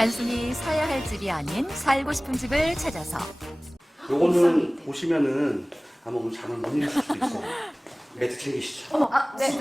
단순히 사야 할 집이 아닌 살고 싶은 집을 찾아서 요거는 보시면은 아마 오늘 잠을 못 이루실 수도 있어 매트 챙기시죠. 어머, 아, 네.